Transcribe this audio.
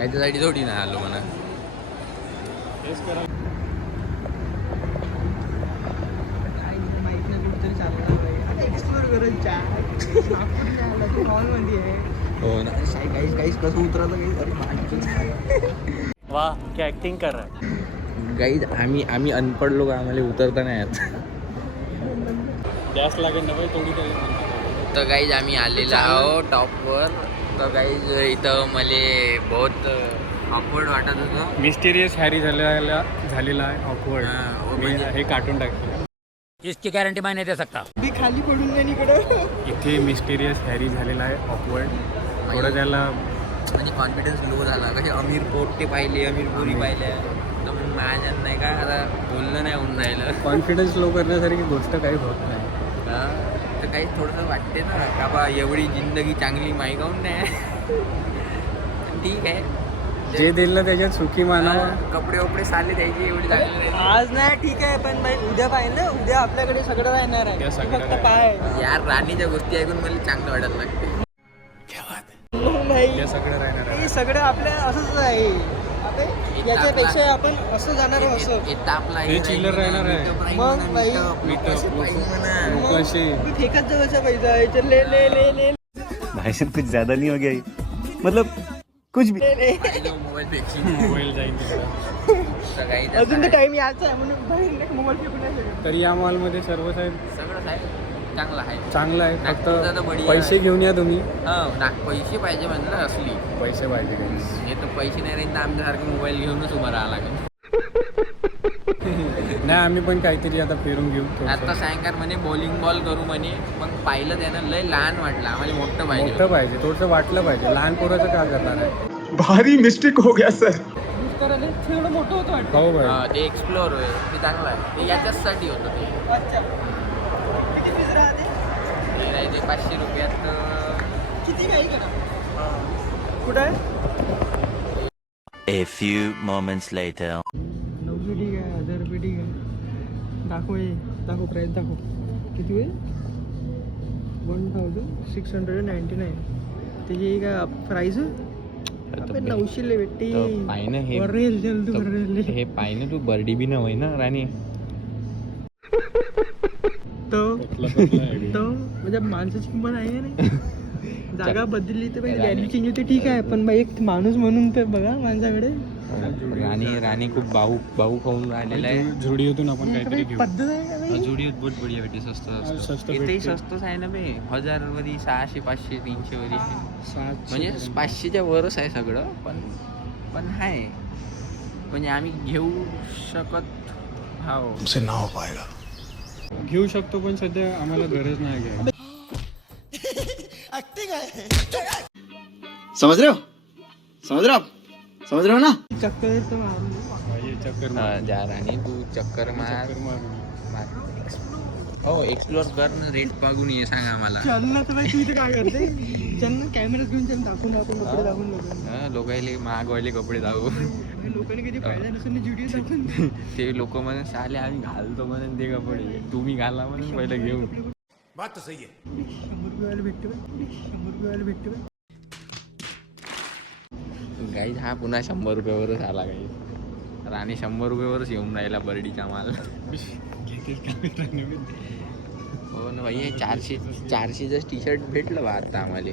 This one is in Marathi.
याच्यासाठी थोडी नाही आलो म्हणा. हो ना. गाईस कसं उतरवलं वाह क्या ऍक्टिंग कर रहा है. गाईज आम्ही अनपढ लोक, आम्हाला उतरता नाही येत. गॅस लागेल ना भाई थोडी तरी. तर गाईज आम्ही आलेलो आहो टॉपवर. तर गाईज इथं मला बहुत ऑकवर्ड वाटत होतं. मिस्टेरियस हॅरी झालेला आहे ऑकवर्ड. मी हे काढून टाकतो. इसकी गारंटी मैं नहीं दे सकता. मी खाली पडून नाही इकडं. इथे मिस्टेरियस हॅरी झालेला आहे ऑकवर्ड. थोडं त्याला म्हणजे कॉन्फिडन्स लो झाला. कसे अमीर पोट्टे पाहिले, अमीर पोरी पाहिल्या, तर मग माझ्यात नाही का आता बोलणं नाही होऊन राहिलं. कॉन्फिडन्स लो करण्यासारखी गोष्ट काही होत नाही. तर काही थोडंसं वाटते ना का बा एवढी जिंदगी चांगली माहिती नाही. ठीक आहे, जे दिलं त्याच्यात सुखी मानावं. कपडे वपडे साले द्यायचे एवढी चांगली नाही. आज नाही ठीक आहे, पण भाई उद्या पाहिजे ना. उद्या आपल्याकडे सगळं राहणार आहे. उद्या सगळं फक्त पाय. यार राणीच्या गोष्टी ऐकून मला चांगलं वाटायला लागते. नाही हे सगळं राहणार आहे. हे सगळं आपल्या असंच आहे. याच्यापेक्षा आपण असं जाणार आहोत असं. हे चिल्लर राहणार आहे. मग बाई, लोकांशी मी फेकत जायचा पैसा याच्या ले ले ले ले भाई साहब कुछ ज्यादा नहीं हो गया ये? मतलब कुछ भी. मोबाईल जाईल तिकडं. अजून तर टाइम यायचा आहे म्हणून बाहेर नाही मोबाईल फेकून नाही शकत. तर या मॉलमध्ये सर्व साहेब सगळं आहे चांगलं आहे. चांगलं आहे. नागपूरचं तर फक्त बढिया पैसे आहे. घेऊन या तुम्ही. पैसे पाहिजे म्हणलं असली. पैसे पाहिजे काही. हे तर पैसे नाही राहील तर आमच्यासारखं मोबाईल घेऊनच उभं राहावं लागेल. नाही आम्ही पण काहीतरी आता फिरून घेऊ. आता सायंकाळ म्हणे बॉलिंग बॉल करू म्हणे. मग पाहिलं त्यानं लय लहान वाटलं आम्हाला. मोठं पाहिजे. मोठं पाहिजे, थोडंसं वाटलं पाहिजे. लहान पोराचं काय करणार आहे. भारी मिस्टेक हो गया सर. करायला थोडं मोठं होतं वाटतं. हो भाई. ते एक्सप्लोअर होय ते चांगलं आहे. ते याच्याचसाठी होतं ते. अच्छा किती फीज राहते? ते नाही ते 500 रुपयात. किती काही करा. कुठं आहे? A few moments later. 900 ठीक आहे, 1000 रुपये ठीक आहे. दाखव प्राईस दाखव. किती होईल? 1699. त्याची काय प्राईस आपण 900 ले भेटते. पाहिनं हे वरेल जल्दी वरेल. हे पाहिनं तू बर्डी बी नव्हे ना राणी. तो म्हणजे माणसाची किंमत आहे का नाही. जागा बदलली तर पाहिजे, व्हॅल्यू चेंज होते ठीक आहे, पण बाई एक माणूस म्हणून तर बघा माणसाकडे. राणी खूप भाऊ खाऊन राहिलेला आहे. झुडिओतून आपण काहीतरी घेऊ. पद्धत आहे का बाई? जुडीत बहुत बढिया भेटते. स्वस्त स्वस्त इथेही भेटते. स्वस्तच आहे ना बे. 1000 वरी 600 500 300 वरी. 700 म्हणजे 500च्या वरच आहे सगळं. पण आहे म्हणजे आम्ही घेऊ शकत. हो तुमसे ना हो पाएगा. घेऊ शकतो पण सध्या आम्हाला गरज नाही घ्यायला. समझ रहे हो ना. चक्कर तर मारून. भाई, चक्कर मार. जा राणी तू चक्कर मार. चक्कर मार. हो एक्सप्लोर कर ना. रेट बघून ये सांग आम्हाला. चल ना तर बाई, तू इथे काय करते? चल ना कॅमेरा घेऊन चल. दाखवून कपडे दाखवून लोकांना महागवाले कपडे जाऊ. लोकांनी कधी पाहिजे नसेल ना व्हिडिओ दाखवून. ते लोक म्हणून शाले आम्ही घालतो म्हणून ते कपडे तुम्ही घाला म्हणून पहिलं घेऊ. 100 रुपयाला भेटते बाई. 100 रुपयाला भेटते बाई. गाईज हा पुन्हा 100 रुपयावरच आला. गाई राणी 100 रुपयावरच येऊन राहिला बर्डीचा माल. हो ना भाई. 400च टी शर्ट भेटलं बा आता आम्हाला.